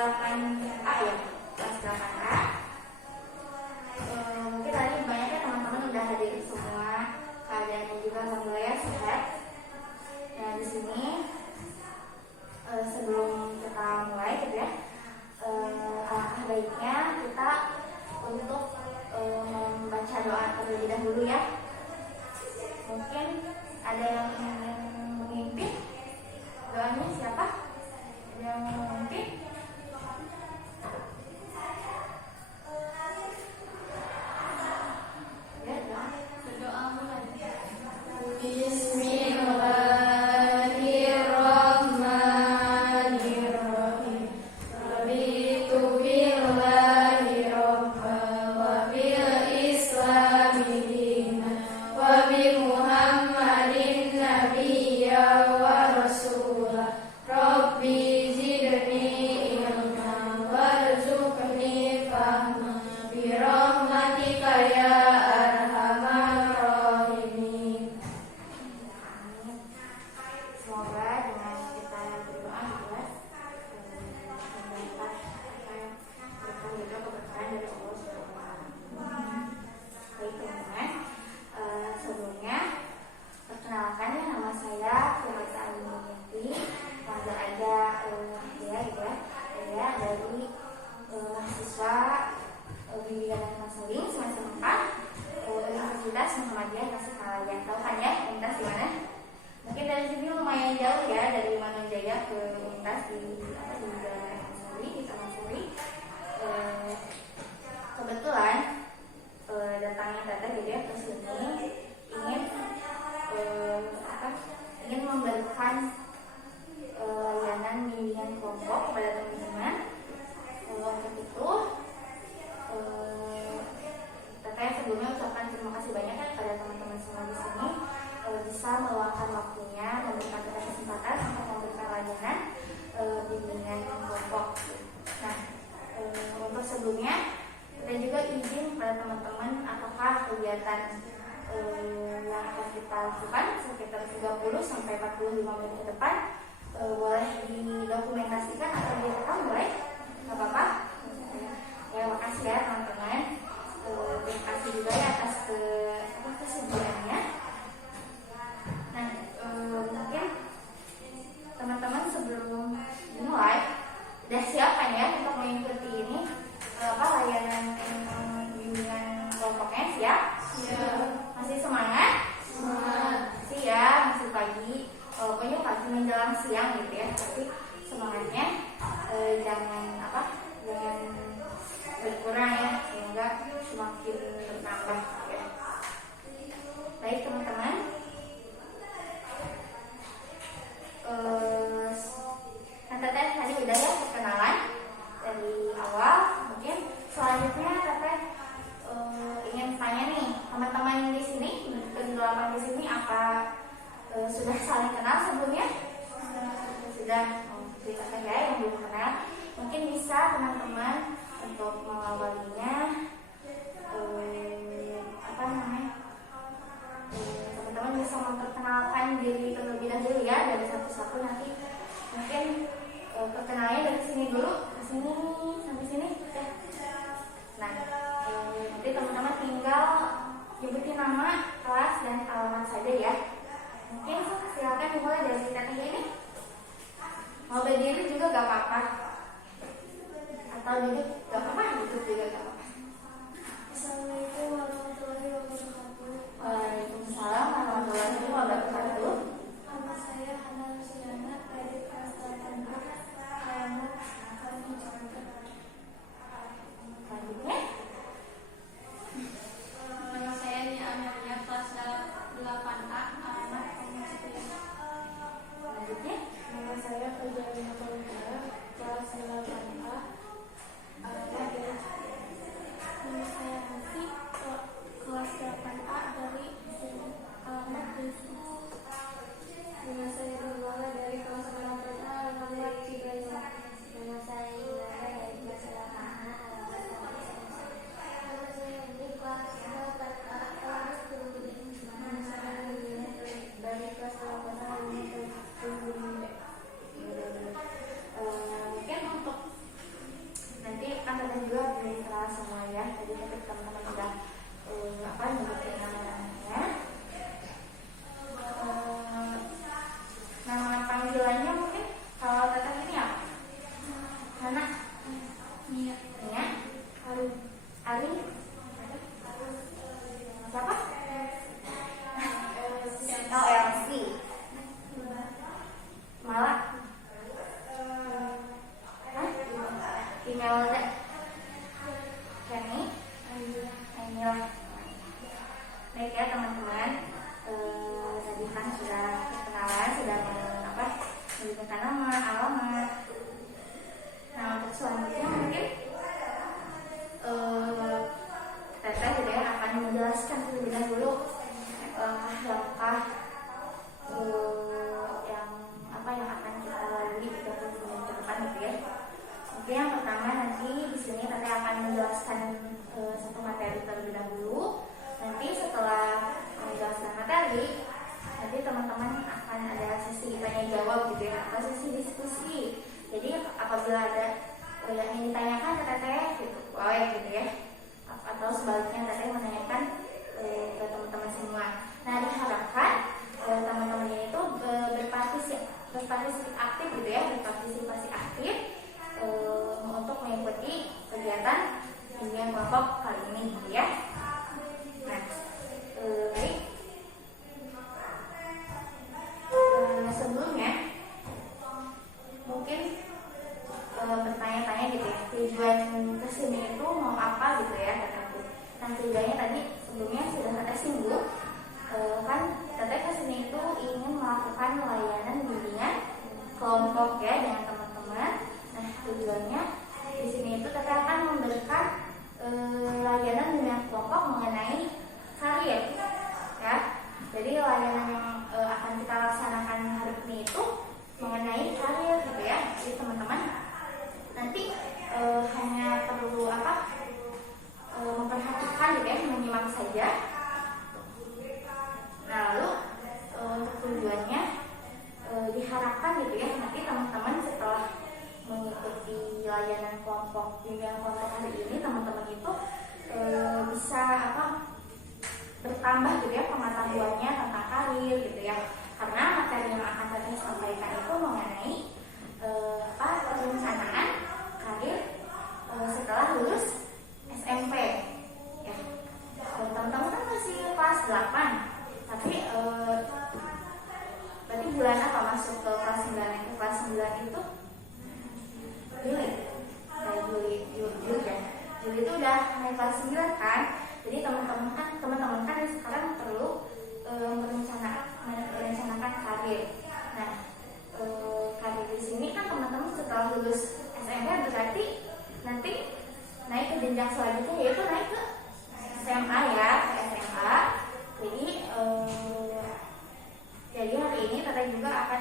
8A ya, kelas 8A. Mungkin tadi banyaknya teman-teman udah hadir semua, keadaannya juga alhamdulillah sehat. Nah di sini sebelum kita mulai gitu ya, alangkah baiknya kita untuk membaca doa terlebih dahulu ya. Mungkin ada yang ingin memimpin doanya, siapa? Ada yang mau memimpin? Ya, berdoa mulai. Yang akan kita lakukan sekitar 30 sampai 45 menit ke depan boleh didokumentasikan atau direkam, boleh? Gak apa-apa? Ya, makasih ya teman-teman. Terima kasih juga ya atas kesediaannya. Nah, mungkin teman-teman sebelum dimulai udah siap kan ya untuk mengikuti ini layanan bimbingan kelompoknya? Siap? Masih semangat? Masih ya, masih pagi. Pokoknya pagi menjelang siang gitu ya. Tapi semangatnya jangan berkurang ya, sehingga semakin bertambah ya. Baik teman-teman, teteh tadi udah ya perkenalan dari awal. Mungkin selanjutnya teteh ingin tanya nih, teman-teman di sini, ke-8 di sini apa sudah saling kenal sebelumnya? Sudah. Ceritakan ya yang belum kenal. Mungkin bisa teman-teman untuk mengawalinya teman-teman bisa memperkenalkan diri terlebih dahulu ya, dari satu-satu. Nanti mungkin perkenalannya dari sini dulu, ke sini sampai sini ya. Nah, nanti teman-teman tinggal nyebutin nama, kelas, dan alamat saja ya. Mungkin silakan dimulai dari teteh ini. Mau berdiri juga gak apa-apa, atau duduk gak apa-apa, duduk juga gak apa-apa. Assalamualaikum warahmatullahi wabarakatuh. Waalaikumsalam warahmatullahi wabarakatuh. Nama saya Hana Rusiana dari kelas 8A alamat kami Jakarta. Selanjutnya, Nama saya Nia Amelia kelas 8A alamat kami Jakarta. Selanjutnya, Nama saya Ujarina Paulina kelas 8A alamat dari Nama saya Hansi kelas 8A dari sini alamat dari sini. Nama saya Nurmala dari kelas 8A alamat Cibaya. Nama saya Inara dari kelas 8A alamat Cibaya. Nama saya Indi kelas 8A alamat Cibaya. Nama saya Lina dari kelas 8A alamat Cibaya. mungkin untuk menyebutkan nama, alamat. Nah, untuk selanjutnya mungkin Teteh gitu ya akan menjelaskan terlebih dahulu langkah-langkah yang akan kita lalui di 30 menit ke depan gitu ya. Mungkin yang pertama nanti di sini Teteh akan menjelaskan satu materi terlebih dahulu. Nanti setelah menjelaskan materi, nanti teman-teman akan ada sesi tanya jawab gitu ya, atau sesi diskusi. Jadi apabila ada yang ingin ditanyakan ke Teteh gitu, boleh gitu ya. Atau sebaliknya Teteh menanyakan ke teman-teman semua. Nah, diharapkan teman-teman ini itu berpartisipasi aktif gitu ya, berpartisipasi aktif untuk mengikuti kegiatan bimbingan kelompok kali ini gitu ya. Nah, baik. Sebelumnya mungkin bertanya-tanya gitu ya, tujuan kesini itu mau apa gitu ya kataku. Nah, tujuannya tadi sebelumnya sudah Teteh singgung, kan Teteh kesini itu ingin melakukan layanan bimbingan kelompok ya dengan teman-teman. Nah, tujuannya di sini itu Teteh akan memberikan layanan bimbingan kelompok mengenai karir ya. Jadi layanan yang akan kita laksanakan hari ini itu mengenai karir gitu ya. Jadi teman-teman nanti hanya perlu memperhatikan gitu ya, menyimak saja. Nah, lalu untuk tujuannya diharapkan gitu ya, nanti teman-teman setelah mengikuti layanan kelompok bimbingan kelompok hari ini, teman-teman itu bisa bertambah gitu ya pengetahuannya tentang karir gitu ya. Karena materi yang akan Teteh sampaikan itu mengenai perencanaan karir setelah lulus SMP ya. Teman-teman kan masih kelas 8, tapi berarti bulan apa masuk ke kelas 9? Ke kelas 9 itu Juli ya. Juli itu udah naik kelas 9 kan. Jadi teman-teman kan sekarang perlu merencanakan karir. Nah, karir di sini kan teman-teman setelah lulus SMP berarti nanti naik ke jenjang selanjutnya, yaitu naik ke SMA ya, ke SMA. Jadi hari ini Teteh juga akan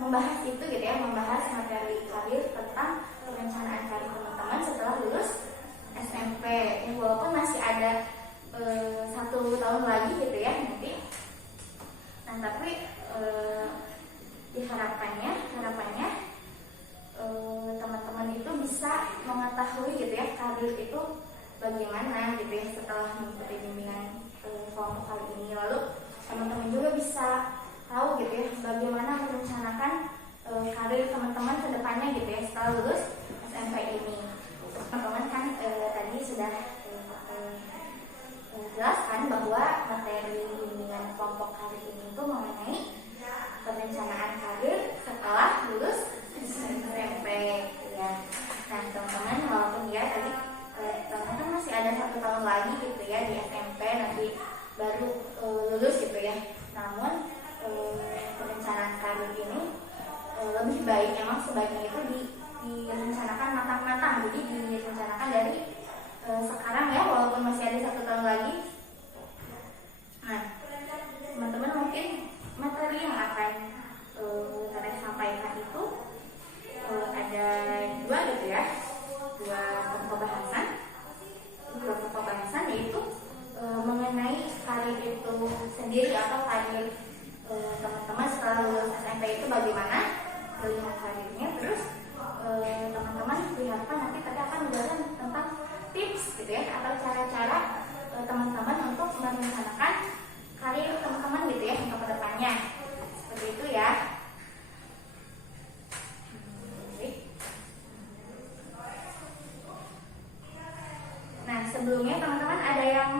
membahas itu gitu ya, membahas materi karir tentang perencanaan karir teman-teman setelah lulus SMP. Walaupun masih ada 1 tahun lagi gitu ya nanti. Nah, tapi harapannya teman-teman itu bisa mengetahui gitu ya karir itu bagaimana gitu ya setelah mengikuti bimbingan kelompok kali ini. Lalu teman-teman juga bisa tahu gitu ya bagaimana merencanakan karir teman-teman ke depannya gitu ya setelah lulus SMP ini. Teman-teman kan tadi sudah jelaskan bahwa materi bimbingan kelompok hari ini itu mengenai perencanaan karir setelah lulus SMP ya. Nah, teman-teman walaupun ya tadi teman-teman kan masih ada 1 tahun lagi gitu ya di SMP, nanti baru lulus gitu ya. Namun perencanaan karir ini lebih baik, emang sebaiknya itu direncanakan matang-matang. Jadi direncanakan dari sekarang ya, walaupun masih ada 1 tahun lagi. Nah, teman-teman mungkin materi yang akan Teteh sampaikan itu ada 2 gitu ya, 2 pokok bahasan yaitu mengenai karir itu sendiri atau karir teman-teman setelah lulus SMP itu bagaimana karirnya. Terus teman-teman diharapkan nanti Teteh akan menjelaskan tentang tips gitu ya, atau cara-cara teman-teman untuk merencanakan karir teman-teman gitu ya untuk kedepannya. Seperti itu ya. Nah, sebelumnya teman-teman ada yang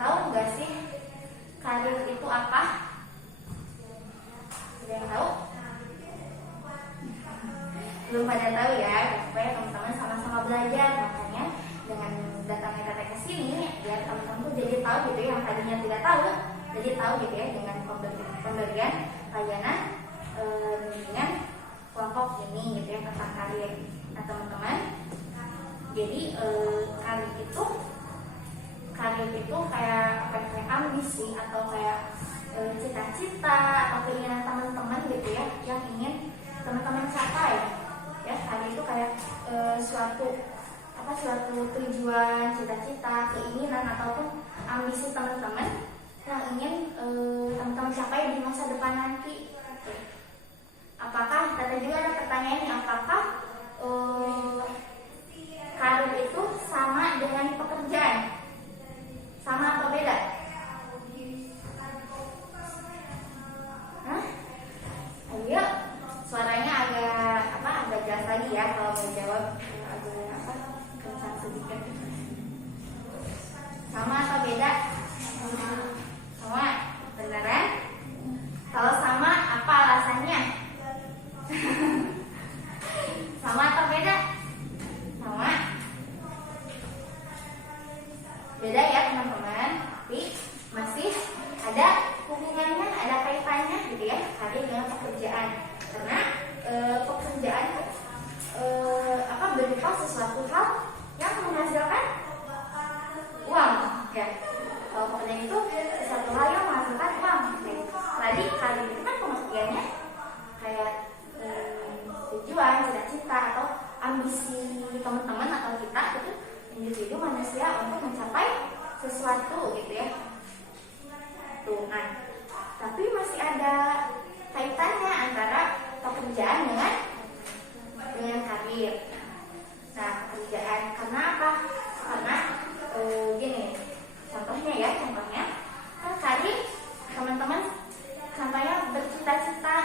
tahu nggak sih karir itu apa? Ada yang tahu? Belum pada tahu ya. Supaya teman-teman sama-sama belajar. Makanya dengan datangnya Teteh ke sini, biar teman-teman tuh jadi tahu gitu ya, yang tadinya tidak tahu, jadi tahu gitu ya dengan pemberian pelajaran dengan kelompok ini gitu ya, tentang karir. Nah teman-teman, jadi karir itu kayak apa, kayak ambisi atau kayak cita-cita atau keinginan teman-teman gitu ya, yang ingin teman-teman capai ya. Karir itu kayak suatu tujuan, cita-cita, keinginan ataupun ambisi teman-teman yang ingin teman-teman capai di masa depan nanti. Apakah tadi juga ada pertanyaan nih, apakah karir itu sama dengan pekerjaan? Sama atau beda? Hah? Ayo, suaranya agak jelas lagi ya kalau mau jawab, agak kencang sedikit. Sama atau beda? Sama, beneran? Kalau sama, apa alasannya? Sama atau beda? Sama. Beda ya teman-teman, tapi masih ada hubungannya, ada kaitannya gitu ya, karir dengan pekerjaan. Karena pekerjaan berupa sesuatu hal yang menghasilkan uang ya. Kalau pekerjaan itu sesuatu hal yang menghasilkan uang. Tadi karir itu kan pengertiannya kayak tujuan, cita-cita atau ambisi teman-teman atau kita itu individu manusia untuk mencapai sesuatu gitu ya. Tuh, nah, tapi masih ada kaitannya antara pekerjaan dengan karir. Nah, pekerjaan karena apa? Karena gini, contohnya kan karir teman-teman contohnya bercita-cita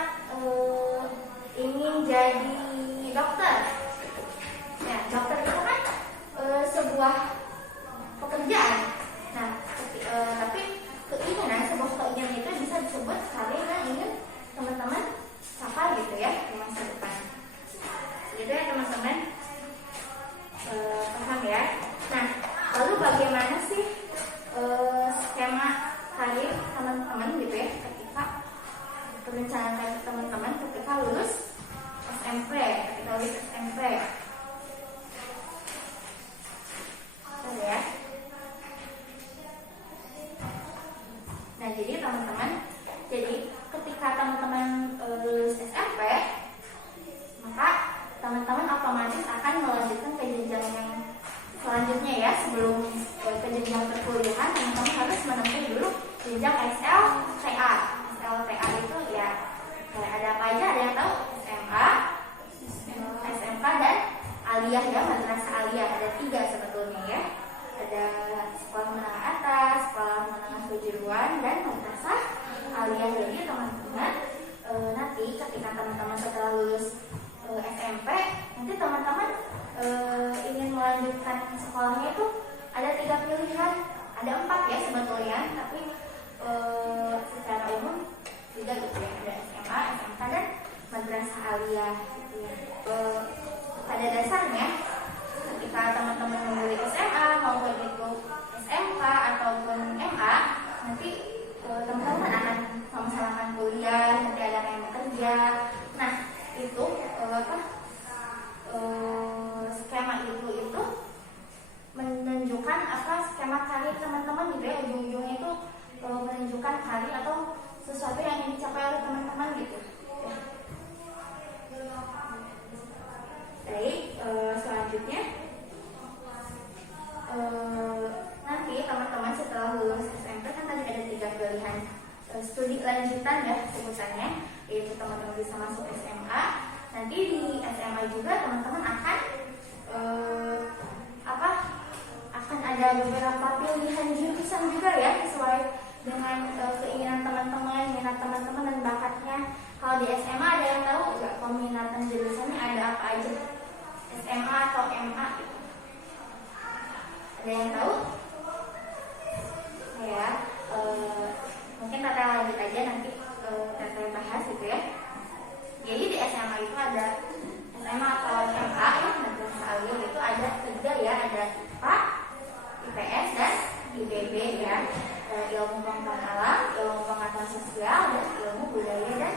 ingin jadi dokter. Ya, dokter itu kan sebuah pekerjaan. Nah, tapi sebuah keinginan itu bisa disebut karir yang ingin teman-teman capai gitu ya di masa depan. Gitu ya teman-teman, paham ya? Nah, lalu bagaimana sih skema karir teman-teman gitu ya ketika perencanaan karir teman-teman ketika lulus SMP, ya. Nah, jadi teman-teman, ketika teman-teman lulus SMP, maka teman-teman otomatis akan melanjutkan ke jenjang yang selanjutnya ya. Sebelum ke jenjang perkuliahan, teman-teman harus menempuh dulu jenjang SLTA. SLTA itu ya kayak ada apa aja, ada yang tahu? SMA, SMK dan aliyah ya, madrasah aliyah. Ada 3 sebetulnya ya. Ada sekolah menengah atas, sekolah menengah kejuruan, dan madrasah aliyah. Jadi teman-teman nanti ketika teman-teman setelah lulus SMP, nanti teman-teman ingin melanjutkan sekolahnya itu ada 3 pilihan, ada 4 ya sebetulnya, tapi secara umum juga gitu ya, ada SMA, SMK dan madrasah aliyah gitu ya. Pada dasarnya ketika teman-teman memilih SMA maupun itu SMK ataupun MA, nanti teman-teman akan sama-sama kuliah, nanti ada yang bekerja. Nah, itu skema itu menunjukkan skema karir teman-teman gitu ya. Ujung-ujungnya itu menunjukkan karir atau sesuatu yang ingin dicapai oleh teman-teman gitu. Baik, selanjutnya nanti teman-teman setelah lulus SMP kan tadi ada 3 pilihan studi lanjutan ya sebutannya, yaitu teman-teman bisa masuk SMA. Nanti di SMA juga teman-teman akan akan ada beberapa pilihan jurusan juga ya, sesuai dengan keinginan teman-teman, minat teman-teman dan bakatnya. Kalau di SMA ada yang tahu nggak peminatan jurusannya ada apa aja? SMA atau MA? Ada yang tahu? Ya, mungkin Tata lanjut aja nanti Tata bahas gitu ya. Jadi di SMA itu ada SMA atau MA ya, madrasah aliyah itu ada 3 ya, ada IPA, IPS dan IBB ya. Ilmu pengetahuan alam, ilmu pengetahuan sosial, dan ilmu budaya dan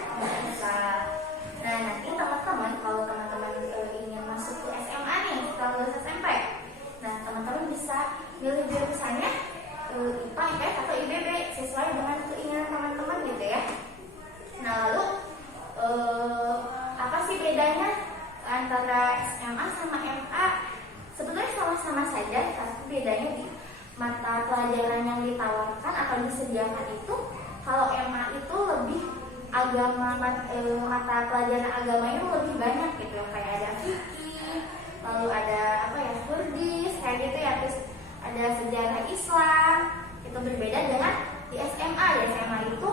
mata pelajaran agama itu lebih banyak gitu, kayak ada fikih, lalu ada Kurdis kayak gitu ya, terus ada sejarah Islam. Itu berbeda dengan di SMA. Di SMA itu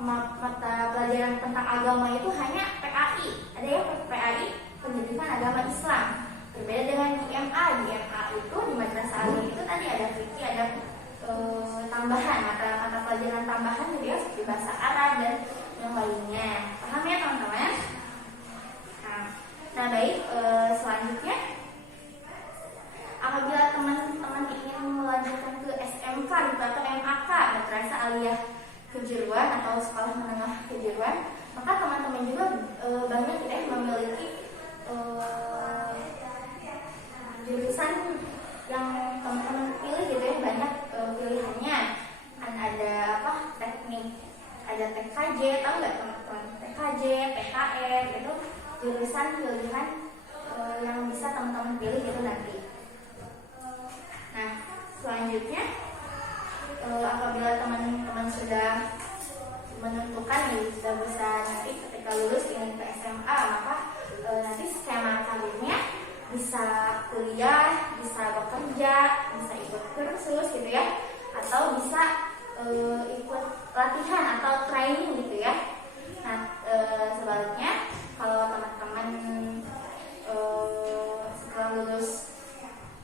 mata pelajaran tentang agama itu hanya PAI, ada ya PAI, pendidikan agama Islam. Berbeda dengan di MA. Di MA itu di madrasah alim itu tadi ada fikih, ada tambahan mata pelajaran tambahan gitu ya, seperti bahasa Arab dan yang lainnya. Paham ya teman-teman? Nah baik, selanjutnya apabila teman-teman ingin melanjutkan ke SMK gitu, atau MAK, madrasah aliyah kejuruan atau sekolah menengah kejuruan, maka teman-teman juga banyak ya memiliki jurusan yang teman-teman pilih gitu ya, banyak pilihannya. Kan ada teknik, ada TKJ, tahu nggak teman-teman? TKJ, PKN itu jurusan pilihan yang bisa teman-teman pilih gitu nanti. Nah selanjutnya apabila teman-teman sudah menentukan sudah bisa nanti ketika lulus ingin ke SMA, maka nanti skema karirnya bisa kuliah, bisa bekerja, bisa ikut kursus gitu ya, atau bisa ikut latihan atau training gitu ya. Nah sebaliknya kalau teman-teman setelah lulus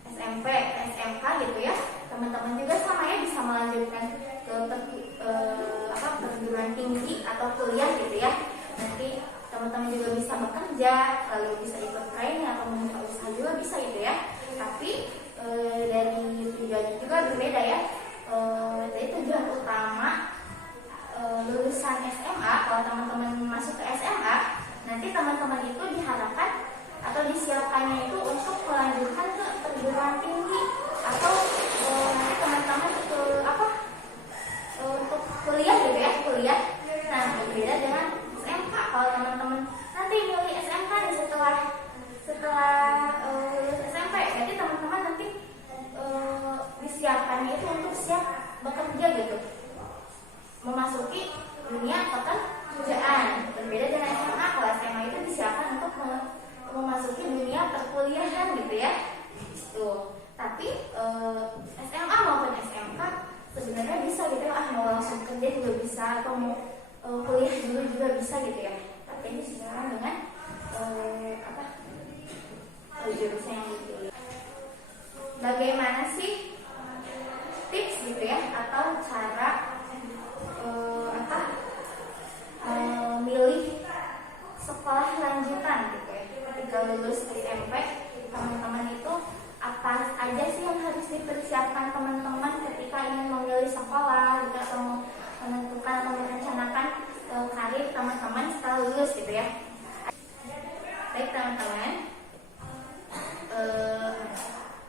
SMP, SMK gitu ya, teman-teman juga sama ya, bisa melanjutkan ke perguruan tinggi atau kuliah gitu ya. Nanti teman-teman juga bisa bekerja, lalu bisa ikut training atau membuka usaha juga bisa gitu ya. Tapi dari tujuannya juga berbeda ya. Jadi tujuan utama lulusan SMA, kalau teman-teman masuk ke SMA, nanti teman-teman itu diharapkan atau disiapkannya itu untuk melanjutkan ke perguruan tinggi atau teman-teman ke untuk kuliah gitu ya, kuliah. Nah berbeda dengan SMK. Kalau teman-teman nanti milih SMK nih setelah lulus SMP, jadi teman-teman nanti disiapkannya itu untuk siap bekerja gitu, memasuki dunia pekerjaan. Berbeda dengan SMA. Kalau SMA itu disiapkan untuk memasuki dunia perkuliahan gitu ya. Tapi SMA maupun SMK sebenarnya bisa gitu ya, mau langsung kerja juga bisa, atau mau kuliah dulu juga bisa gitu ya. Tapi ini sekarang dengan jurusan yang dipilih. Bagaimana sih tips gitu ya, atau cara milih sekolah lanjutan gitu ya ketika lulus SMP? Teman-teman itu apa aja sih yang harus dipersiapkan teman-teman ketika ingin memilih sekolah gitu, atau menentukan atau merencanakan karir teman-teman setelah lulus gitu ya. Baik teman-teman,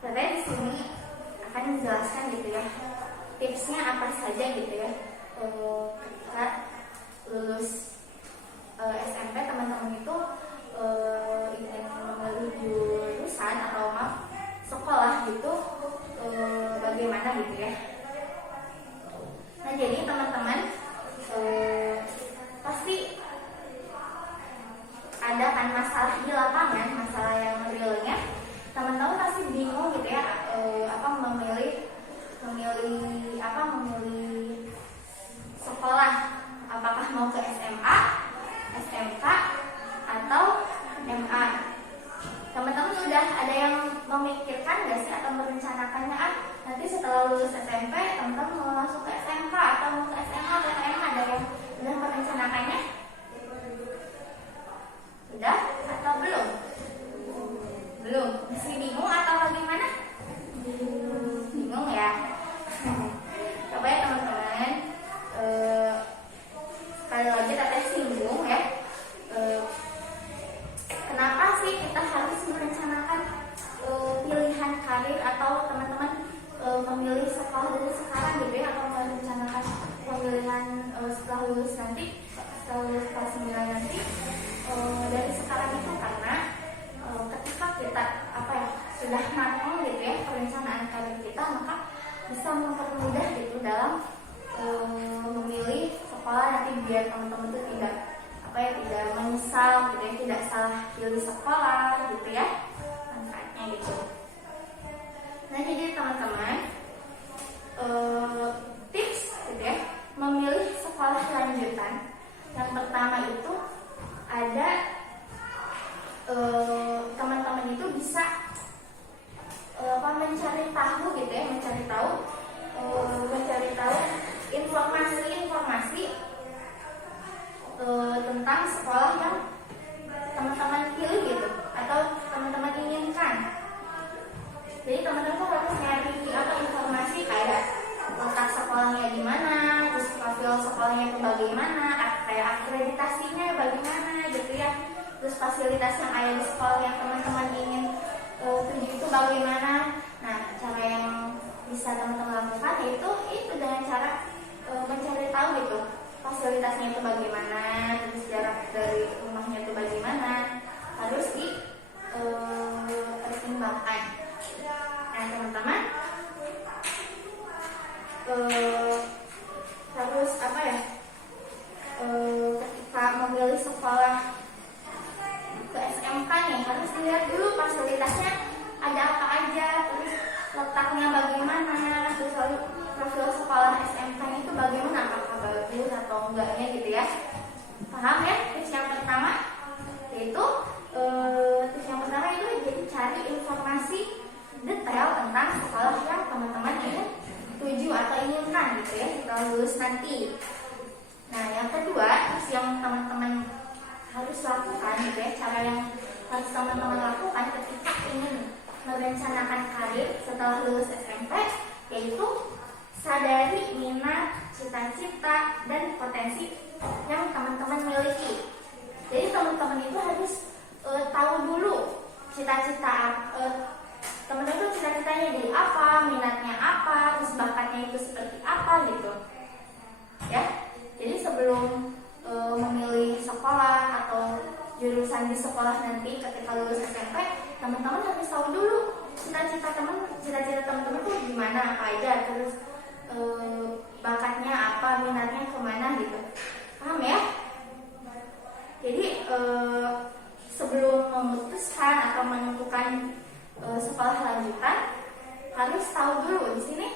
saya di sini akan menjelaskan gitu ya tipsnya apa saja gitu ya ketika lulus SMP teman-teman itu ingin memilih jurusan atau sekolah gitu, bagaimana gitu ya. Nah jadi teman-teman pasti ada kan masalah di lapangan, masalah yang realnya. Teman-teman pasti bingung gitu ya, memilih sekolah, apakah mau ke SMA, SMK, atau MA. Teman-teman sudah ada yang memikirkan nggak sih atau merencanakannya? Nanti setelah lulus SMP teman-teman mau masuk ke SMK atau mau ke SMA atau ke MA, ada yang sudah merencanakannya? Sudah atau belum? Belum? Masih bingung atau bagaimana? Bingung ya? Coba ya teman-teman, sekali lagi teteh singgung ya, kenapa sih kita harus merencanakan pilihan karir, atau teman-teman memilih sekolah dari sekarang gitu ya, atau merencanakan pemilihan setelah lulus nanti, setelah lulus kelas 9 nanti dari sekarang itu? Karena ketika kita sudah matang gitu ya perencanaan karir kita, maka bisa mempermudah gitu dalam memilih sekolah nanti biar teman-teman tuh tidak tidak menyesal gitu ya, tidak salah pilih sekolah gitu ya, manfaatnya gitu. Nah jadi teman-teman, tips gitu ya memilih sekolah lanjutan. Yang pertama itu ada teman-teman itu bisa mencari tahu gitu ya, mencari tahu informasi tentang sekolah yang teman-teman pilih gitu atau teman-teman inginkan. Jadi teman-teman tuh harus nyari informasi kayak letak sekolahnya di mana, terus profil sekolahnya itu bagaimana, kayak akreditasinya bagaimana gitu ya, terus fasilitas yang ada di sekolah yang teman-teman ingin tuju itu bagaimana. Nah, cara yang bisa teman-teman lakukan itu dengan cara mencari tahu gitu fasilitasnya itu bagaimana, terus jarak dari rumahnya itu bagaimana, harus dipertimbangkan. Nah teman-teman, harus ketika memilih sekolah ke SMK nih harus dilihat dulu fasilitasnya ada apa aja, terus letaknya bagaimana, terus profil sekolah SMK itu bagaimana, apakah bagus atau enggaknya gitu ya. Paham ya? Tips yang pertama yaitu jadi cari informasi detail tentang sekolah yang teman-teman ingin tuju atau inginkan gitu ya setelah lulus nanti. Nah yang kedua tips yang teman-teman harus lakukan gitu ya, cara yang harus teman-teman lakukan ketika ingin merencanakan karir setelah lulus SMP, yaitu sadari minat, cita-cita, dan potensi yang teman-teman miliki. Jadi teman-teman itu harus tahu dulu cita-cita teman-teman itu cita-citanya jadi apa, minatnya apa, terus bakatnya itu seperti apa gitu. Ya, jadi sebelum memilih sekolah atau jurusan di sekolah nanti ketika lulus SMP, teman-teman harus tahu dulu cita-cita teman-teman tuh gimana, apa aja, terus bakatnya apa, minatnya kemana gitu. Paham ya? Jadi sebelum memutuskan atau menentukan sekolah lanjutan harus tahu dulu. Di sini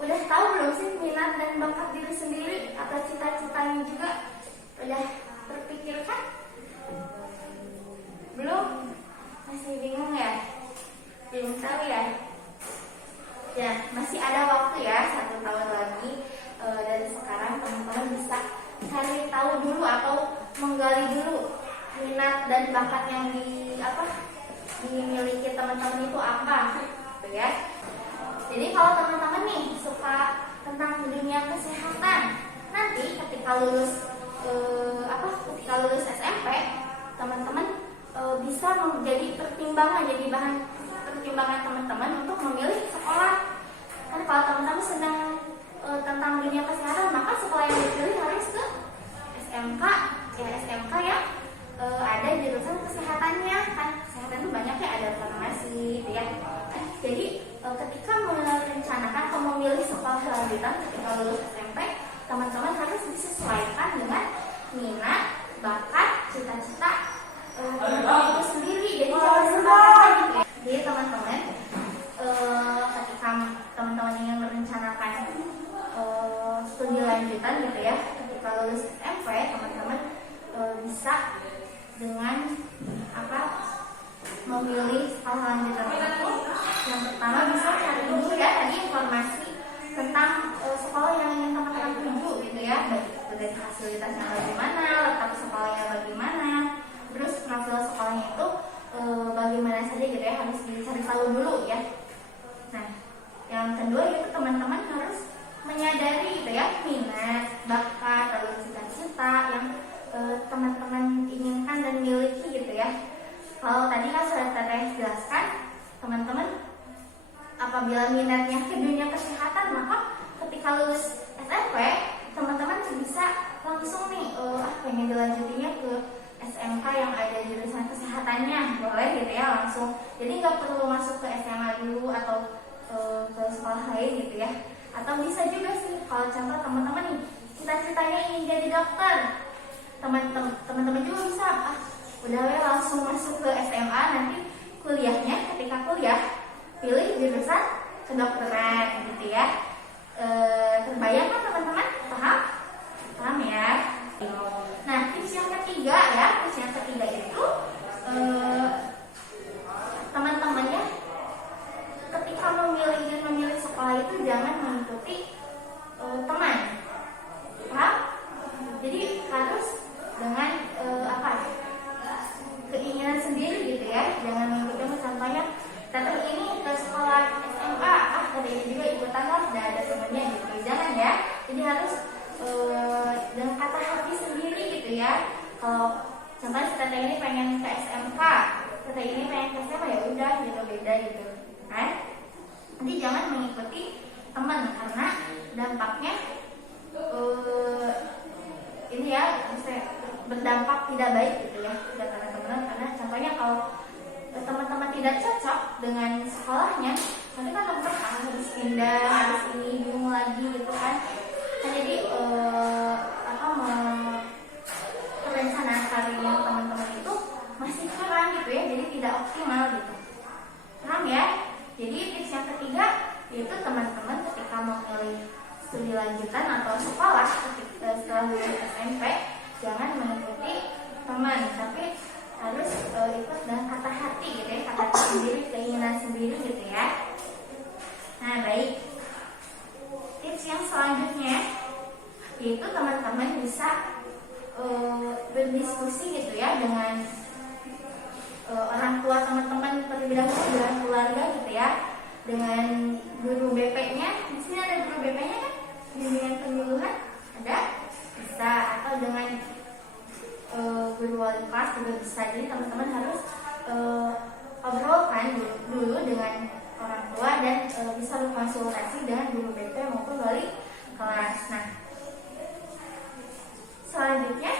udah tahu belum sih minat dan bakat diri sendiri atau cita-citanya juga udah terpikirkan? Belum? Masih bingung ya? Belum tahu ya? Ya, masih ada waktu ya, 1 tahun lagi dari sekarang teman-teman bisa cari tahu dulu atau menggali dulu minat dan bakat yang dimiliki teman-teman itu apa, gitu ya. Jadi kalau teman-teman nih suka tentang dunia kesehatan, nanti ketika lulus SMP, teman-teman bisa menjadi jadi bahan pertimbangan teman-teman untuk memilih sekolah. Kan kalau teman-teman sedang tentang dunia kesehatan, maka sekolah yang dipilih harus ke SMK yang ada jurusan kesehatannya. Kan kesehatan itu banyak ya, ada farmasi gitu ya. Jadi ketika merencanakan atau memilih sekolah lanjutan ketika lulus SMP, teman-teman harus disesuaikan dengan minat, bakat, cita-cita itu sendiri. Jadi jangan sembarangan gitu ya. Jadi teman-teman ketika teman-teman ingin merencanakan studi lanjutan gitu ya, ketika lulus SMP, teman-teman bisa dengan memilih sekolah lanjutan itu. Yang pertama bisa cari dulu ya tadi informasi tentang sekolah yang ingin teman-teman tuju gitu ya, baik itu dari fasilitasnya bagaimana, letak sekolahnya bagaimana, terus profil sekolahnya itu bagaimana saja gitu ya, harus dicari tahu dulu ya. Nah yang kedua itu teman-teman harus menyadari gitu ya minat, bakat, lalu cita-cita yang teman-teman inginkan dan miliki gitu ya. Kalau tadi kan sudah Teteh jelaskan, teman-teman apabila minatnya ke dunia kesehatan, maka ketika lulus SMP teman-teman bisa langsung nih pengen dilanjutinya ke SMK yang ada jurusan kesehatannya, boleh gitu ya langsung. Jadi nggak perlu masuk ke SMA dulu atau ke sekolah lain gitu ya. Atau bisa juga sih kalau contoh teman-teman nih cita-citanya ingin jadi jadi dokter. Teman-teman juga bisa udah langsung masuk ke SMA, nanti kuliahnya ketika kuliah pilih jurusan kedokteran gitu ya. Terbayang kan teman-teman? Paham ya? Nah, tips yang ketiga itu teman-temannya ketika memilih sekolah itu jangan mengikuti teman. Paham? Jadi harus dengan keinginan sendiri gitu ya, jangan mengikuti. Contohnya kata ini ke sekolah SMA, kata ini juga ikutan lah, udah ada temennya gitu, jangan ya. Jadi harus dengan kata hati sendiri gitu ya. Kalau contohnya kata ini pengen ke SMK, kata ini pengen ke SMA, ya udah gitu, beda gitu kan. Jadi jangan mengikuti teman karena dampaknya ini ya bisa berdampak tidak baik gitu ya buat teman-teman. Karena contohnya kalau teman-teman tidak cocok dengan sekolahnya, nanti kan teman-teman harus pindah, harus ini bingung lagi gitu kan. Jadi perencanaan karir teman-teman itu masih kurang gitu ya, jadi tidak optimal gitu. Paham ya? Jadi tips yang ketiga yaitu teman-teman ketika memilih studi lanjutan atau sekolah setelah lulus SMP, jangan mengikuti teman, tapi harus ikut dengan kata hati gitu ya, kata hati sendiri, keinginan sendiri gitu ya. Nah baik, tips yang selanjutnya yaitu teman-teman bisa berdiskusi gitu ya dengan orang tua teman-teman, terlebih dahulu dengan keluarga gitu ya, dengan guru BP-nya. Di sini ada guru BP-nya kan, bimbingan penyuluhan ada, bisa, atau dengan guru wali kelas juga bisa. Jadi teman-teman harus obrolkan dulu dengan orang tua dan bisa berkonsultasi dengan guru BP maupun wali kelas. Nah, selanjutnya,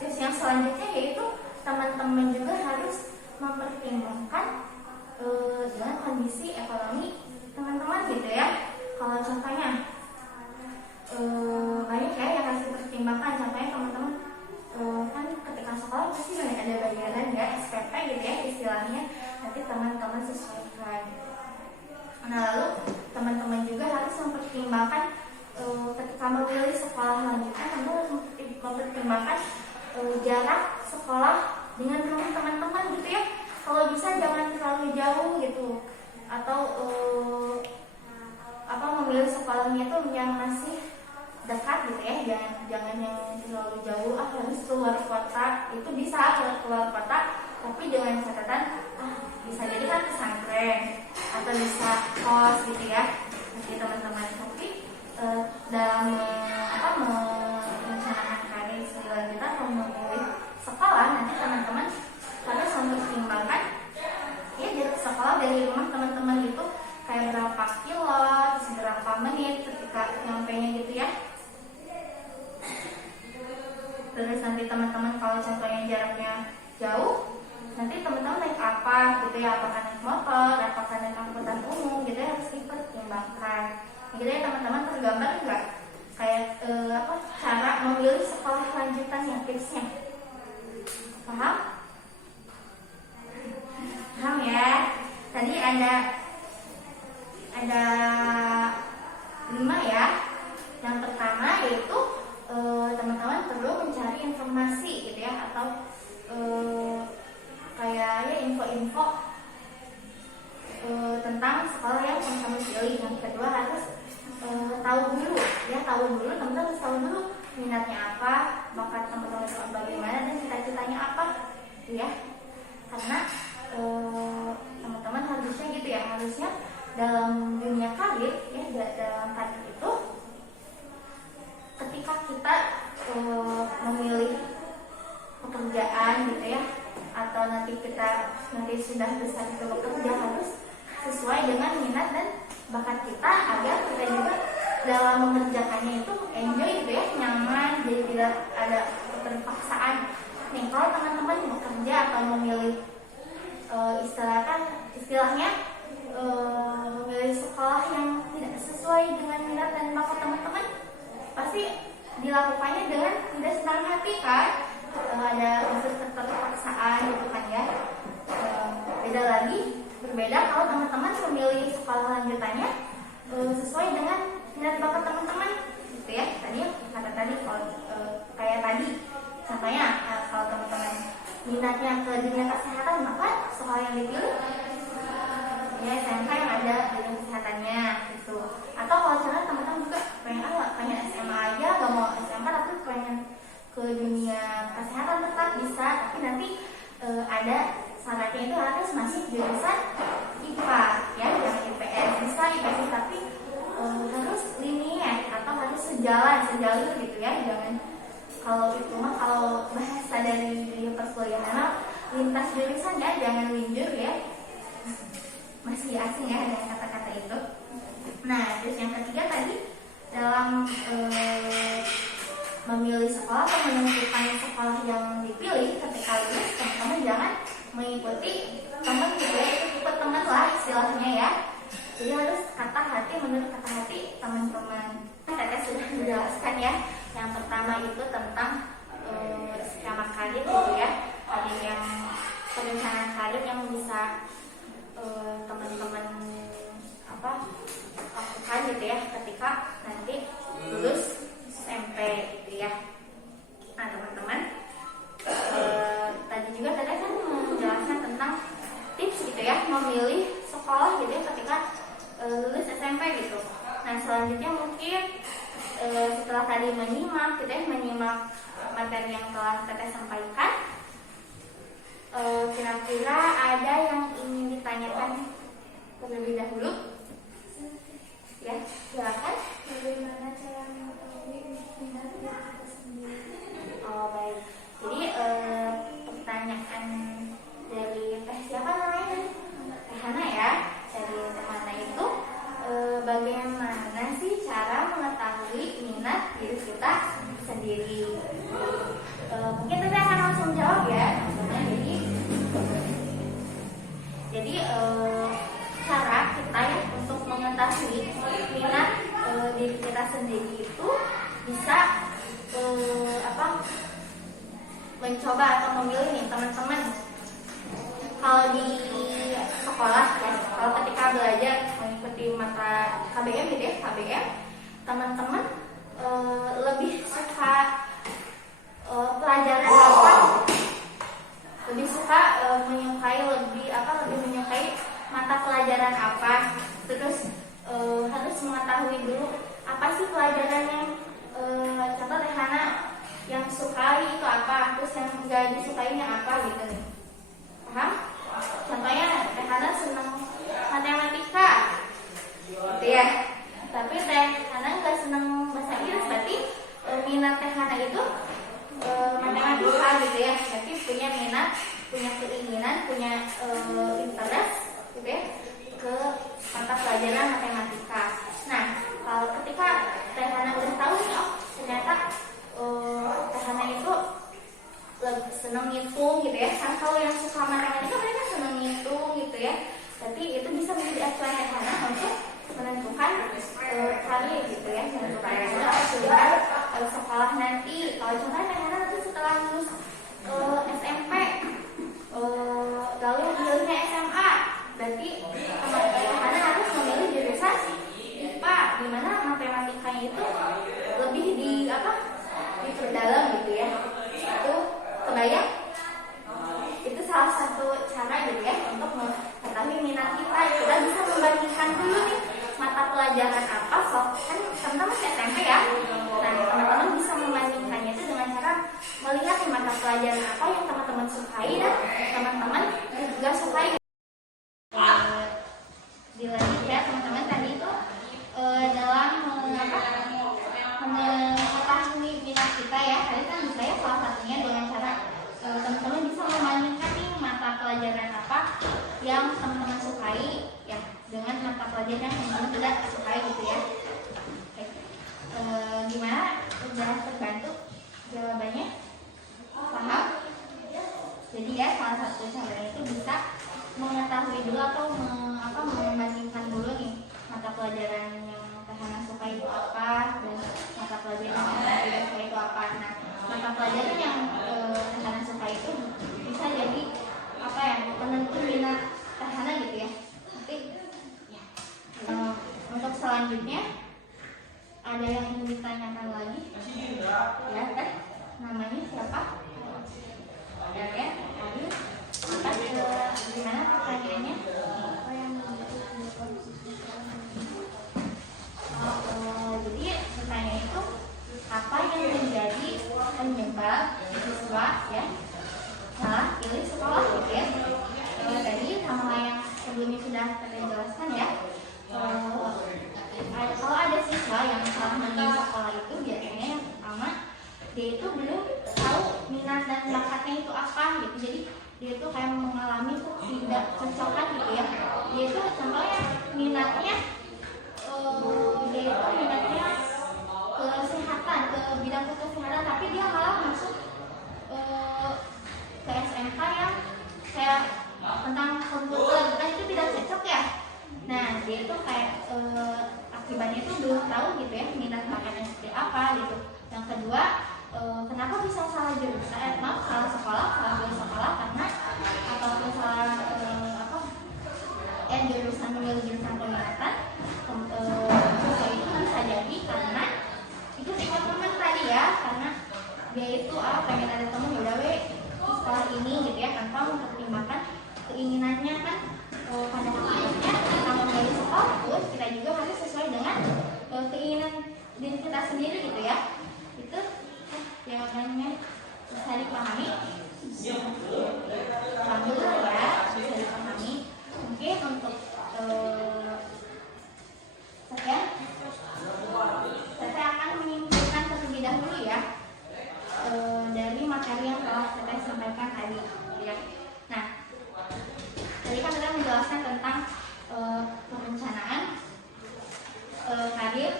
tips yang selanjutnya yaitu teman-teman juga harus mempertimbangkan dengan kondisi ekonomi teman-teman gitu ya. Kalau contohnya banyak ya yang harus dipertimbangkan. Contohnya teman-teman kan ketika sekolah pasti banyak ada bayaran ya, SPP gitu ya istilahnya, nanti teman-teman sesuaikan. Nah lalu teman-teman juga harus mempertimbangkan ketika memilih sekolah lanjutan, teman-teman mempertimbangkan jarak sekolah dengan rumah teman-teman gitu ya. Kalau bisa jangan terlalu jauh gitu, atau memilih sekolahnya itu yang masih dekat gitu ya, jangan yang terlalu jauh. Harus keluar kota, itu bisa keluar kota, tapi dengan catatan bisa jadi kan pesantren atau bisa kos gitu ya nanti teman-teman. Tapi dalam merencanakan karir selanjutnya atau memilih sekolah, nanti teman-teman harus mempertimbangkan ya jarak sekolah dari rumah teman-teman itu kayak berapa kilo, berapa menit ketika nyampenya gitu ya. Terus nanti teman-teman kalau contohnya jaraknya jauh, nanti teman-teman naik apa gitu ya, apakah naik motor, apakah naik angkutan umum gitu ya, harus dipertimbangkan. Gitu ya teman-teman, tergambar nggak kayak cara memilih sekolah lanjutan yang tipsnya? Paham? Paham ya? Tadi ada 5 ya. Yang pertama yaitu teman-teman perlu mencari informasi gitu ya, atau kayak info-info tentang sekolah yang teman-teman pilih. Yang kedua harus tahu dulu teman-teman harus tahu dulu minatnya apa, bakat teman-teman bagaimana, dan cita-citanya apa gitu ya. Karena teman-teman harusnya gitu ya, harusnya dalam dunia karir ya, dalam karir itu ketika kita memilih pekerjaan gitu ya, atau nanti sudah besar itu bekerja, harus sesuai dengan minat dan bakat kita, agar kita juga dalam mengerjakannya itu enjoy gitu ya, nyaman, jadi tidak ada keterpaksaan. Nih kalau teman-teman bekerja atau memilih istilahnya memilih sekolah yang tidak sesuai dengan minat dan bakat teman-teman, pasti dilakukannya dengan tidak senang hati kan. Ada unsur keterpaksaan gitu kan ya. Beda lagi, berbeda kalau teman-teman memilih sekolah lanjutannya sesuai dengan minat bakat teman-teman gitu ya. Tadi kata tadi kalau kayak tadi contohnya, kalau teman-teman minatnya ke dunia kesehatan, maka sekolah yang dipilih ya SMK yang ada dunia kesehatannya gitu. Atau kalau misalnya teman-teman juga pengen SMA aja, gak mau SMK tapi pengen ke dunia kesehatan, tetap bisa, tapi nanti ada syaratnya, itu harus masih jurusan IPA ya, yang IPS bisa IPS, tapi harus linear atau harus sejalur gitu ya. Jangan, kalau itu mah kalau bahasa dari perkuliahan lintas jurusan ya, jangan linjur ya. Masih asing ya dengan kata-kata itu. Nah, terus yang ketiga tadi, dalam memilih sekolah atau menentukan sekolah yang dipilih ketika lulus, teman-teman jangan mengikuti teman gitu ya, ikut teman lah istilahnya ya. Jadi harus kata hati menurut kata hati teman-teman. Tete sudah menjelaskan ya. Yang pertama itu tentang skema karir gitu ya, karir yang perencanaan karir yang bisa teman-teman lakukan gitu ya ketika nanti lulus SMP gitu ya. Nah teman-teman, tadi juga Tete kan menjelaskan tentang tips gitu ya memilih sekolah gitu ya ketika lulus SMP gitu. Nah selanjutnya mungkin setelah tadi menyimak gitu ya, menyimak materi yang telah Tete sampaikan, kira-kira ada yang ingin ditanyakan terlebih dahulu? Ya, silakan. Bagaimana cara mengetahui minat kita sendiri? Oh baik. Jadi pertanyaan dari siapa namanya? Hana ya. Dari Hana itu, bagaimana sih cara mengetahui minat diri kita sendiri? Mungkin Tete akan langsung jawab ya. Jadi cara kita ya untuk mengetahui minat diri kita sendiri itu bisa mencoba atau memilih nih teman-teman. Kalau di sekolah ya, kalau ketika belajar mengikuti mata KBM gitu ya, KBM, teman-teman lebih suka pelajaran apa? Lebih suka lebih menyukai mata pelajaran apa? Terus harus mengetahui dulu apa sih pelajaran yang contoh Tehana yang sukai itu apa, terus yang gak disukainya apa gitu nih. Paham? Contohnya Tehana senang matematika gitu ya, tapi Tehana gak senang bahasa Inggris, berarti minat Tehana itu matematika gitu ya. Berarti punya minat, punya keinginan, punya interest gitu ya ke mata pelajaran matematika. Nah, kalau ketika Tehana udah tahu nih, oh ternyata Tehana itu senang ngitung gitu ya. Kan kalau yang suka matematika mereka senang ngitung gitu ya. Tapi itu bisa menjadi acuan Tehana untuk menentukan karir gitu ya, menentukan pilihan sekolah nanti. Kalau contohnya Tehana nanti setelah lulus SMP, lalu pilihnya SMA, berarti Tehana harus memilih jurusan IPA, di mana matematikanya itu lebih diperdalam gitu ya. Itu kebayang? Itu salah satu cara gitu ya untuk mengetahui minat kita. Kita bisa membandingkan dulu nih mata pelajaran apa, kan teman-teman SMP ya. Nah teman-teman bisa membandingkannya itu dengan cara melihat mata pelajaran apa yang teman-teman sukai dan teman-teman juga sukai. Dilanjut ya teman-teman, tadi itu dalam mengetahui minat kita ya, tadi kan bisa ya salah satunya dengan cara teman-teman bisa membandingkan nih mata pelajaran apa yang teman-teman sukai ya dengan mata pelajaran yang teman-teman tidak sukai gitu ya. Gimana? Udah terbantu jawabannya? Paham? Jadi ya salah satu caranya itu bisa mengetahui dulu atau membandingkan dulu nih mata pelajaran yang rencana suka itu apa, dan mata pelajaran yang tidak suka itu apa. Nah, mata pelajaran yang rencana suka itu bisa jadi apa ya, penentu minat Farhana gitu ya. Nanti untuk selanjutnya ada yang ingin ditanyakan lagi ya kan, namanya siapa ya kan, tadi atas gimana pertanyaannya? Jadi pertanyaan itu apa yang menjadi penyebab siswa ya salah pilih sekolah gitu ya. Tadi sama yang sebelumnya sudah saya jelaskan ya, kalau ada siswa yang salah memilih sekolah itu biasanya yang pertama dia itu belum tahu minat dan bakatnya itu apa gitu. Jadi dia itu kayak mengalami tidak cocokan gitu ya. Dia itu contohnya minatnya ke kesehatan, ke bidang kesehatan, tapi dia malah masuk ke SMK yang kayak tentang komputer, kan itu tidak cocok ya. Nah dia itu kayak akibatnya itu belum tahu gitu ya minat bakatnya seperti apa gitu. Yang kedua, kenapa bisa salah jurusan, salah sekolah, salah pilih sekolah karena atau salah jurusan memilih jurusan peminatan. Itu bisa jadi karena ikut teman tadi ya, karena dia itu pengen ada teman ya udah sekolah ini gitu ya, tanpa mempertimbangkan keinginannya kan. Pada akhirnya kita memilih sekolah pun kita juga harus sesuai dengan keinginan diri kita sendiri gitu ya. Itu jawabannya bisa dipahami. Alhamdulillah ya, bisa dipahami. Mungkin untuk saya akan menyimpulkan terlebih dahulu ya dari materi yang telah saya sampaikan tadi ya. Nah, tadi kan kita menjelaskan tentang perencanaan karir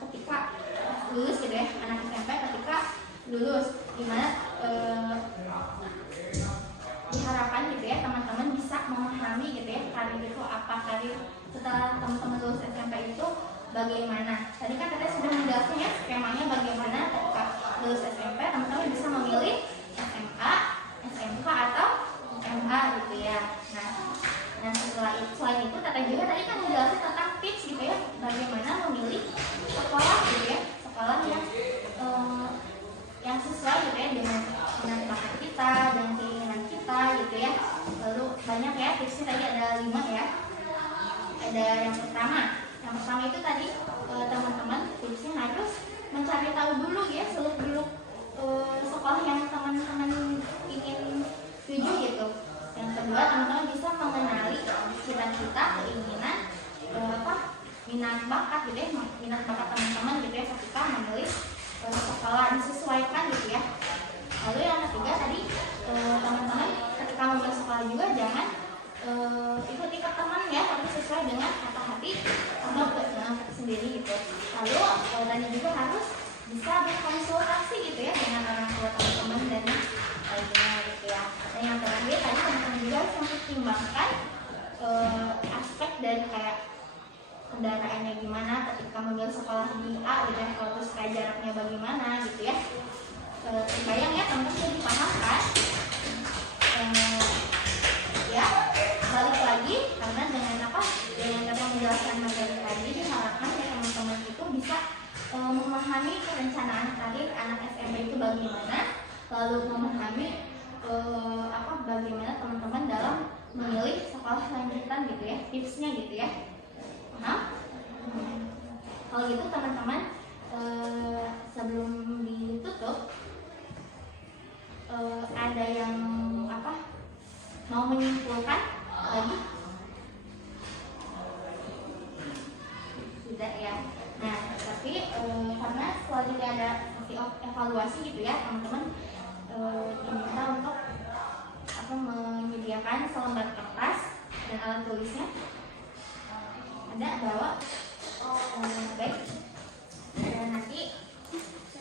ketika lulus gitu ya, anak SMP ketika lulus, dimana diharapkan gitu ya teman-teman bisa memahami gitu ya karir itu apa, karir setelah teman-teman lulus SMP itu bagaimana. Tadi kan kita sudah menjelaskan ya skemanya bagaimana ketika lulus SMP teman-teman bisa memilih SMA, SMK atau SMA gitu ya. Nah selain itu Tata juga tadi kan menjelaskan tentang tips gitu ya, bagaimana memilih sekolah gitu ya, sekolah yang sesuai gitu ya dengan bakat kita dan keinginan kita gitu ya. Lalu banyak ya tipsnya, tadi ada 5 ya. Ada yang pertama itu tadi teman-teman tipsnya harus mencari tahu dulu ya seluk-beluk sekolah yang teman-teman ingin tuju gitu. Yang kedua, teman-teman bisa mengenali cita-cita, keinginan, minat bakat gitu ya, minat bakat teman-teman gitu ya ketika memilih sekolah, disesuaikan gitu ya. Lalu yang ketiga tadi teman-teman ketika memilih sekolah juga jangan ikut-ikut teman ya, tapi sesuai dengan kata hati atau keinginan sendiri gitu. Lalu tadi juga harus bisa berkonsultasi gitu ya dengan orang tua teman-teman dan lainnya gitu ya. Dan yang terakhir tadi teman-teman juga harus mempertimbangkan aspek dari kayak kendaraannya gimana ketika memilih sekolah di A gitu ya, kalau terus kayak jaraknya bagaimana gitu ya. Terbayang ya teman-teman sudah dipahamkan. Ya balik lagi karena dengan kita menjelaskan materi tadi diharapkan ya teman-teman itu bisa memahami perencanaan karir anak SMP itu bagaimana, lalu memahami bagaimana teman-teman dalam memilih sekolah lanjutan gitu ya, tipsnya gitu ya. Kalau gitu teman-teman sebelum ditutup ada yang mau menyimpulkan lagi? Tidak ya. Nah tapi karena selanjutnya ada evaluasi gitu ya, teman-teman diminta untuk menyediakan selembar kertas dan alat tulisnya. Ada bawa baik, dan nanti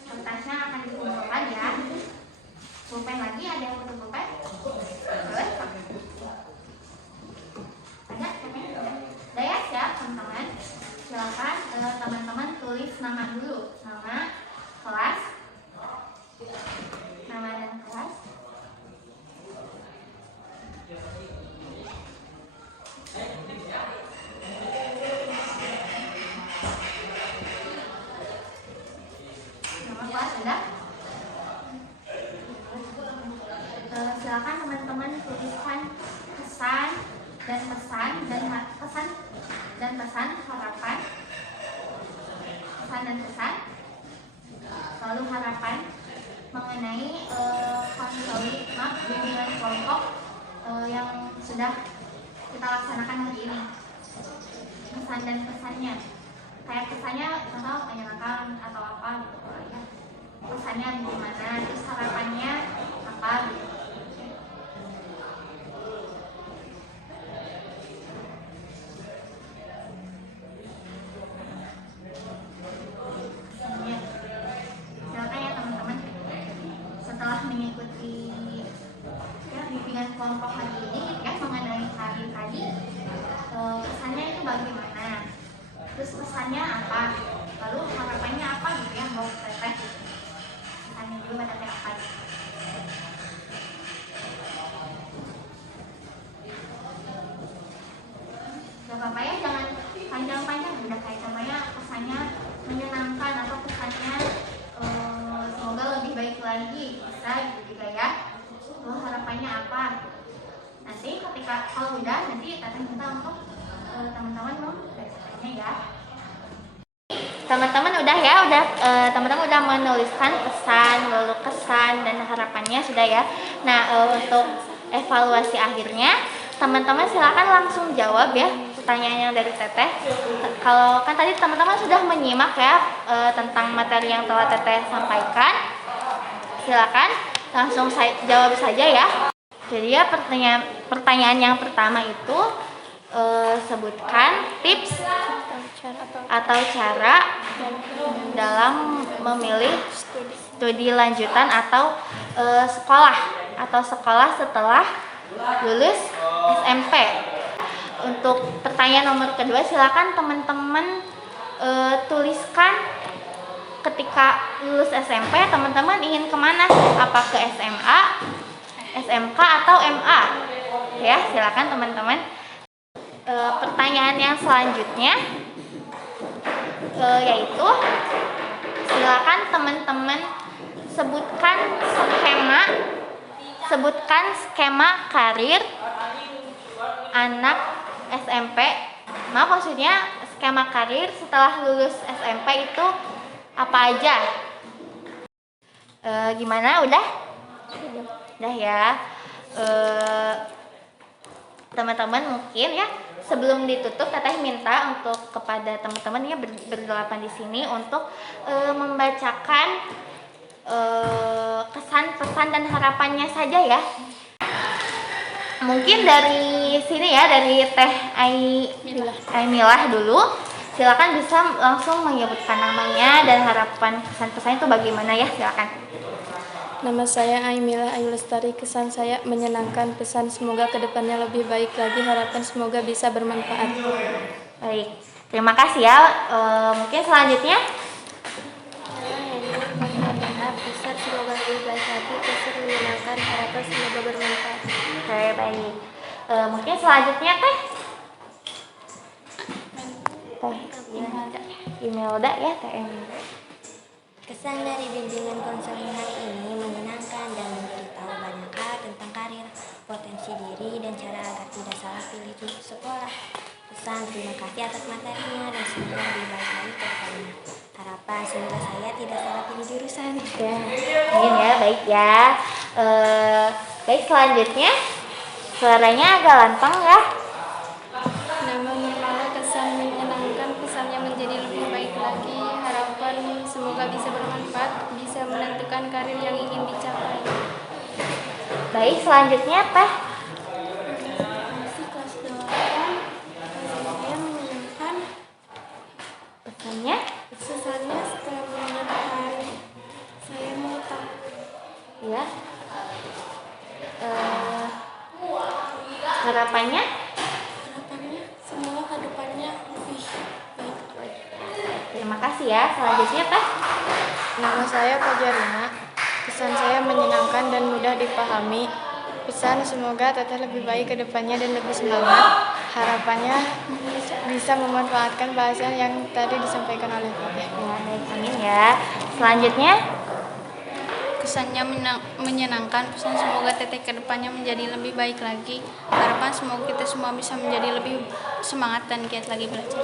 kertasnya akan dikumpulkan ya. Pulpen lagi, ada yang butuh pulpen? Boleh? Ada? Ada ya siap teman-teman, silakan sudah? Silakan teman-teman tuliskan pesan dan pesan harapan, pesan dan pesan, lalu harapan mengenai konseling bimbingan kelompok yang sudah kita laksanakan hari ini. Pesan dan pesannya, kayak pesannya contoh menyenangkan atau apa gitu ya. Pesannya gimana, terus harapannya apa gitu. Silakan ya teman-teman, setelah mengikuti ya, bimbingan kelompok hari ini ya mengenai hari tadi, pesannya itu bagaimana, terus pesannya apa, lalu harapannya apa gitu ya, mau teteh pesannya juga teteh apa gitu. Gak apa-apa ya, jangan panjang-panjang, udah kayak contohnya pesannya menyenangkan atau pesannya semoga lebih baik lagi, bisa gitu juga ya. Lalu harapannya apa? Nanti ketika kalau udah, nanti teteh minta untuk teman-teman membacakannya ya. Teman-teman udah ya, teman-teman udah menuliskan pesan, lalu kesan dan harapannya sudah ya. Nah, untuk evaluasi akhirnya, teman-teman silakan langsung jawab ya pertanyaan yang dari teteh. Kalau kan tadi teman-teman sudah menyimak ya tentang materi yang telah teteh sampaikan, silakan langsung jawab saja ya. Jadi ya pertanyaan yang pertama itu sebutkan tips atau cara dalam memilih studi lanjutan atau sekolah setelah lulus SMP. Untuk pertanyaan nomor kedua, silakan teman-teman tuliskan ketika lulus SMP teman-teman ingin kemana? Apa ke SMA, SMK atau MA? Ya, silakan teman-teman. Pertanyaan yang selanjutnya yaitu silakan teman-teman sebutkan skema karir anak SMP. Maksudnya skema karir setelah lulus SMP itu apa aja? Gimana? Udah ya. Teman-teman mungkin ya sebelum ditutup teteh minta untuk kepada teman-teman ya berdelapan di sini untuk membacakan kesan, pesan dan harapannya saja ya. Mungkin dari sini ya, dari Teh Aimilah dulu. Silakan bisa langsung menyebutkan namanya dan harapan pesan-pesannya itu bagaimana ya, silakan. Nama saya Aimilah Ayu Lestari. Kesan saya menyenangkan, pesan semoga kedepannya lebih baik lagi, harapan semoga bisa bermanfaat. Baik, terima kasih ya. Mungkin selanjutnya. Pesan semoga lebih baik lagi, pesan menyenangkan, harapan semoga bermanfaat. Oke, baik. Mungkin selanjutnya Teh Imelda ya, Teh Imelda. Kesan dari bimbingan konseling hari ini menyenangkan dan memberitahu banyak hal tentang karir, potensi diri, dan cara agar tidak salah pilih sekolah. Pesan terima kasih atas materinya dan semoga lebih baik lagi ke depannya. Harapan semoga saya tidak salah pilih jurusan. Ya, ingin ya, baik ya. Baik, selanjutnya suaranya agak lantang ya. Nama Nirmala, kesan menyenangkan, pesannya menjadi lebih baik lagi, harapan semoga bisa bermanfaat, bisa menentukan karir yang ingin dicapai. Baik, selanjutnya Teh. Masih kelas 8, saya menyenangkan, Pesannya? pesannya setelah menyenangkan, saya mau tahu. Ya. Harapannya? Harapannya semoga kedepannya lebih baik lagi. Terima kasih ya. Selanjutnya Teh. Nama saya Fajarina. Pesan saya menyenangkan dan mudah dipahami. Pesan semoga teteh lebih baik ke depannya dan lebih semangat. Harapannya bisa memanfaatkan bahasa yang tadi disampaikan oleh Teteh. Ya, baik, amin ya. Selanjutnya kesannya menyenangkan. Pesan semoga Teteh kedepannya menjadi lebih baik lagi. Harapan semoga kita semua bisa menjadi lebih semangat dan giat lagi belajar.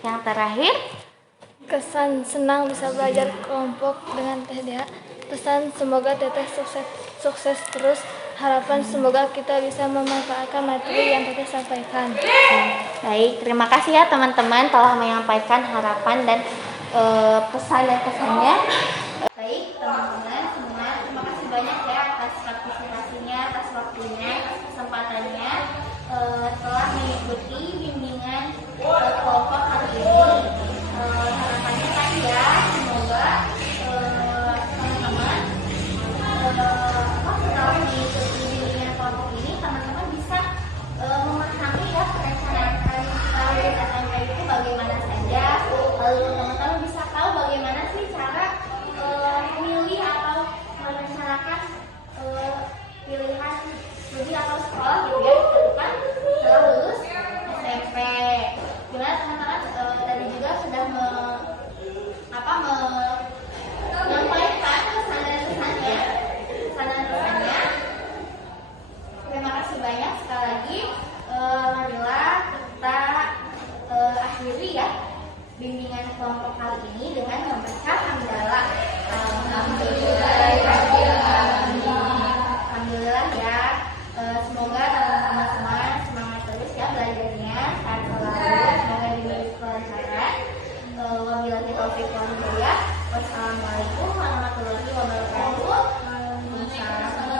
Yang terakhir, Kesan senang bisa belajar kelompok dengan Teh Dea. Pesan semoga Teteh sukses terus. Harapan semoga kita bisa memanfaatkan materi yang Teteh sampaikan. baik, terima kasih ya teman-teman telah menyampaikan harapan dan pesan dan kesannya. Baik teman-teman semua, terima kasih banyak ya atas partisipasinya, atas waktunya, atas kesempatannya telah mengikuti bimbingan kelompok hari ini. Harapannya kan ya semoga teman-teman setelah mengikuti bimbingan kelompok ini teman-teman bisa memahami ya perencanaan SMK itu bagaimana saja, lalu teman-teman bisa tahu bagaimana sih cara memilih atau merencanakan pilihan studi atau sekolah gitu ya ke depan setelah lulus SMP. Gimana teman-teman tadi juga sudah menyampaikan pesan dan pesannya. Terima kasih banyak sekali lagi. Marilah kita akhiri ya bimbingan kelompok kali ini dengan membaca hamdalah. Alhamdulillah ya. Semoga teman-teman semua semangat terus ya belajarnya, sehat selalu, semoga diberi kelancaran. Wabillahi taufiq wal hidayah. Wassalamualaikum warahmatullahi wabarakatuh. Waalaikumsalam.